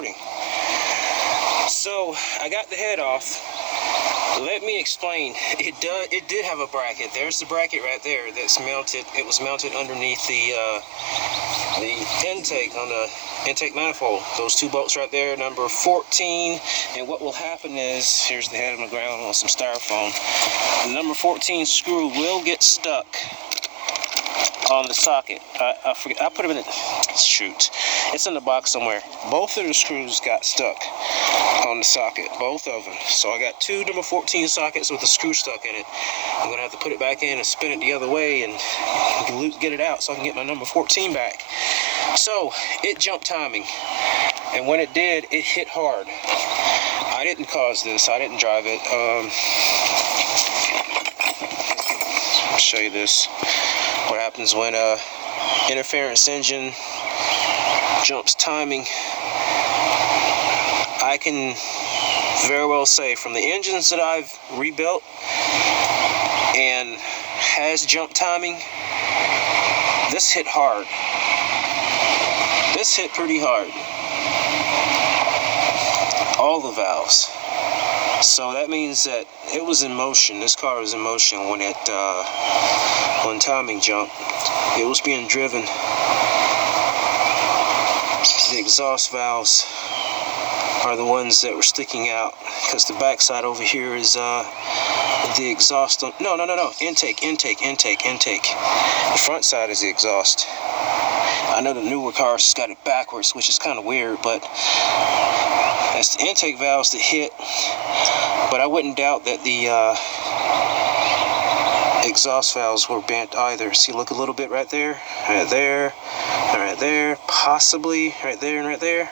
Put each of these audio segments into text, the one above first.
recording. So I got the head off. Let me explain. It did have a bracket. There's the bracket right there that's mounted. It was mounted underneath the intake on the intake manifold. Those two bolts right there, number 14. And what will happen is, here's the head on the ground on some styrofoam. The number 14 screw will get stuck on the socket. I forget. I put them in it. Shoot, it's in the box somewhere. Both of the screws got stuck on the socket, both of them. So I got two number 14 sockets with a screw stuck in it. I'm gonna have to put it back in and spin it the other way and get it out so I can get my number 14 back. So it jumped timing, and when it did, it hit hard. I didn't cause this. I didn't drive it. I'll show you this. What happens when interference engine jumps timing. I can very well say from the engines that I've rebuilt and has jump timing, this hit hard. This hit pretty hard. All the valves. So that means that it was in motion. This car was in motion when timing jumped. It was being driven. The exhaust valves are the ones that were sticking out, because the backside over here is the exhaust. No. Intake. The front side is the exhaust. I know the newer cars has got it backwards, which is kind of weird, but that's the intake valves that hit. But I wouldn't doubt that the exhaust valves were bent either. See, look a little bit right there, possibly right there and right there.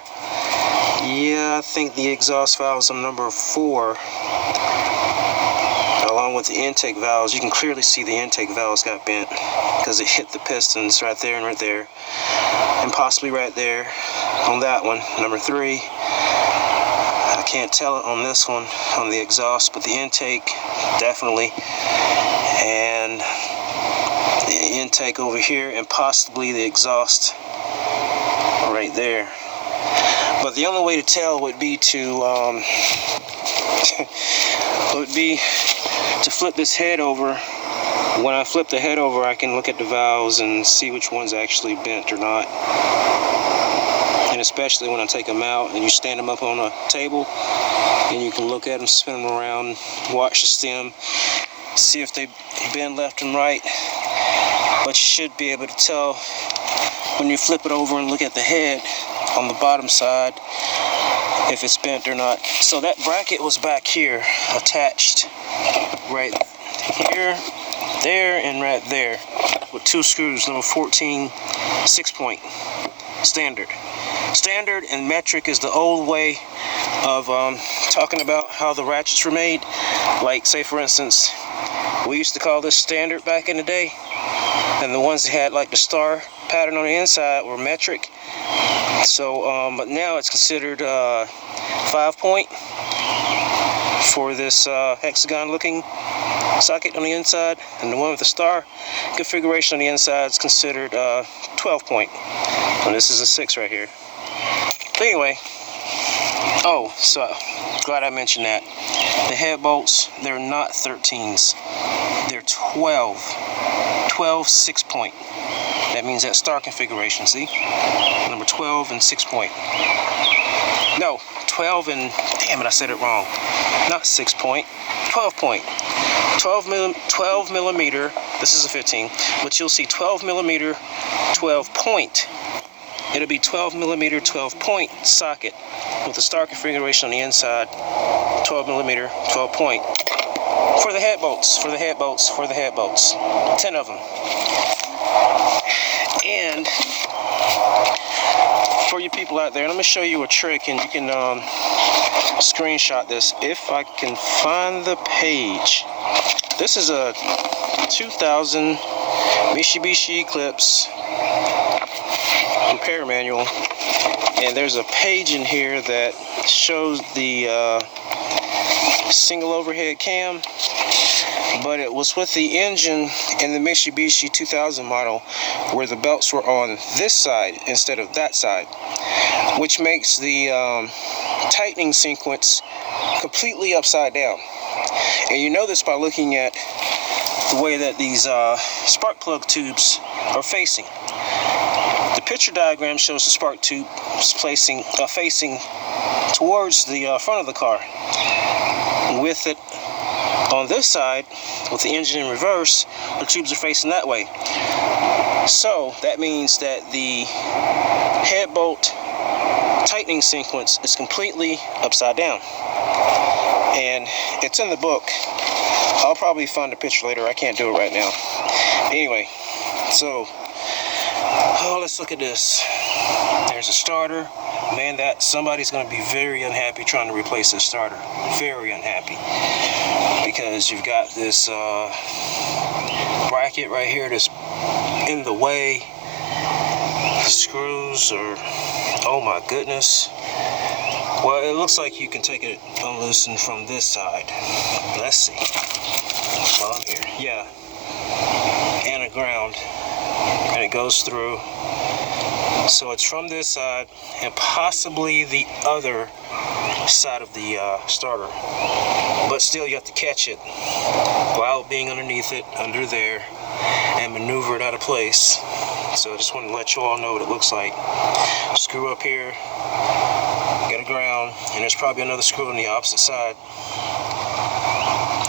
Yeah, I think the exhaust valves on number 4, along with the intake valves, you can clearly see the intake valves got bent because it hit the pistons right there and right there, and possibly right there on that one, number 3. I can't tell it on this one, on the exhaust, but the intake, definitely. And the intake over here, and possibly the exhaust right there. But the only way to tell would be to flip this head over. When I flip the head over, I can look at the valves and see which one's actually bent or not. And especially when I take them out and you stand them up on a table and you can look at them, spin them around, watch the stem, see if they bend left and right. But you should be able to tell when you flip it over and look at the head on the bottom side if it's bent or not. So that bracket was back here, attached right here, there, and right there, with 2 screws, number 14, 6-point, standard and metric is the old way of talking about how the ratchets were made. Like, say for instance, we used to call this standard back in the day, and the ones that had like the star pattern on the inside were metric. So but now it's considered 5-point for this hexagon looking socket on the inside, and the one with the star configuration on the inside is considered 12-point, and this is a 6 right here. But anyway, so glad I mentioned that. The head bolts, they're not 13s, they're 12 6-point. That means that star configuration, see? Number 12 and 6-point. No, 12 and, damn it, I said it wrong. Not 6-point, 12-point. 12 millimeter, this is a 15, but you'll see 12 millimeter, 12-point. It'll be 12 millimeter, 12-point socket with the star configuration on the inside, 12 millimeter, 12-point. For the head bolts, 10 of them. And for you people out there, let me show you a trick, and you can screenshot this if I can find the page. This is a 2000 Mitsubishi Eclipse repair manual, and there's a page in here that shows the single overhead cam but it was with the engine in the Mitsubishi 2000 model where the belts were on this side instead of that side, which makes the tightening sequence completely upside down. And you know this by looking at the way that these spark plug tubes are facing. The picture diagram shows the spark tube facing towards the front of the car. With it on this side, with the engine in reverse, the tubes are facing that way. So that means that the head bolt tightening sequence is completely upside down. And it's in the book. I'll probably find a picture later. I can't do it right now. Anyway, so let's look at this. There's a starter. Man, that somebody's going to be very unhappy trying to replace this starter. Very unhappy. Because you've got this bracket right here that's in the way. The screws are, oh my goodness. Well, it looks like you can take it unloosened from this side. Let's see. While I'm here. Yeah. And a ground. And it goes through. So it's from this side and possibly the other side of the starter. But still, you have to catch it while being underneath it, under there, and maneuver it out of place. So I just want to let you all know what it looks like. Screw up here, get a ground, and there's probably another screw on the opposite side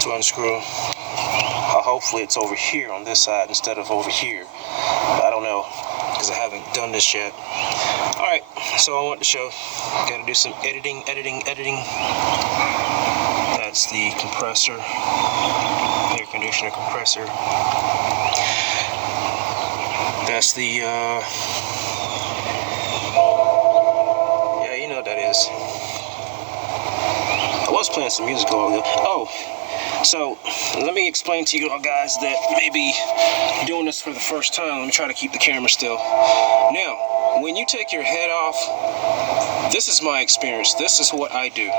to unscrew. Hopefully it's over here on this side instead of over here. I don't know, because I haven't done this yet. Alright, so I want to show. Gotta do some editing. That's the compressor, air conditioner compressor. That's the, yeah, you know what that is. I was playing some music a while ago. Oh, so let me explain to you all guys that may be doing this for the first time. Let me try to keep the camera still. Now, when you take your head off, this is my experience. This is what I do.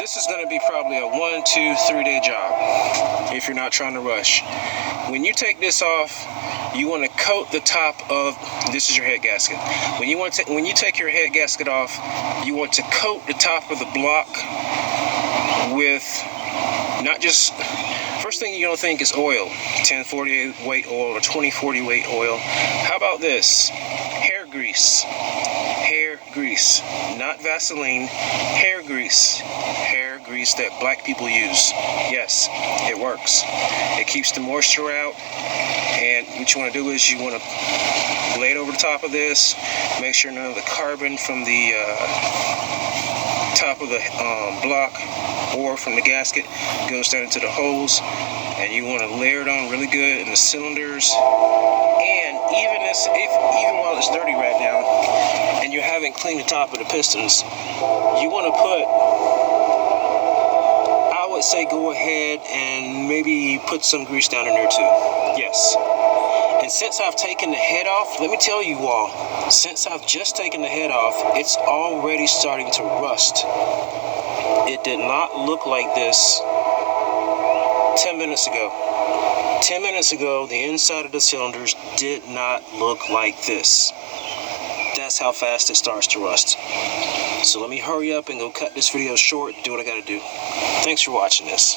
This is going to be probably a 1, 2, 3 day job if you're not trying to rush. When you take this off, you want to coat the top of, this is your head gasket. When you take your head gasket off, you want to coat the top of the block with not just, first thing you're going to think is oil, 1040 weight oil or 2040 weight oil. How about this? Hair grease. Hair grease. Not Vaseline, hair grease. Hair grease that black people use. Yes, it works. It keeps the moisture out. And what you want to do is you want to lay it over the top of this. Make sure none of the carbon from the top of the block or from the gasket goes down into the holes. And you want to layer it on really good in the cylinders. And even while it's dirty right now, and you haven't cleaned the top of the pistons, you want to put, I would say go ahead and maybe put some grease down in there too. Yes. And since I've taken the head off, let me tell you all, since I've just taken the head off, it's already starting to rust. It did not look like this 10 minutes ago. 10 minutes ago, the inside of the cylinders did not look like this. That's how fast it starts to rust. So let me hurry up and go cut this video short, do what I gotta do. Thanks for watching this.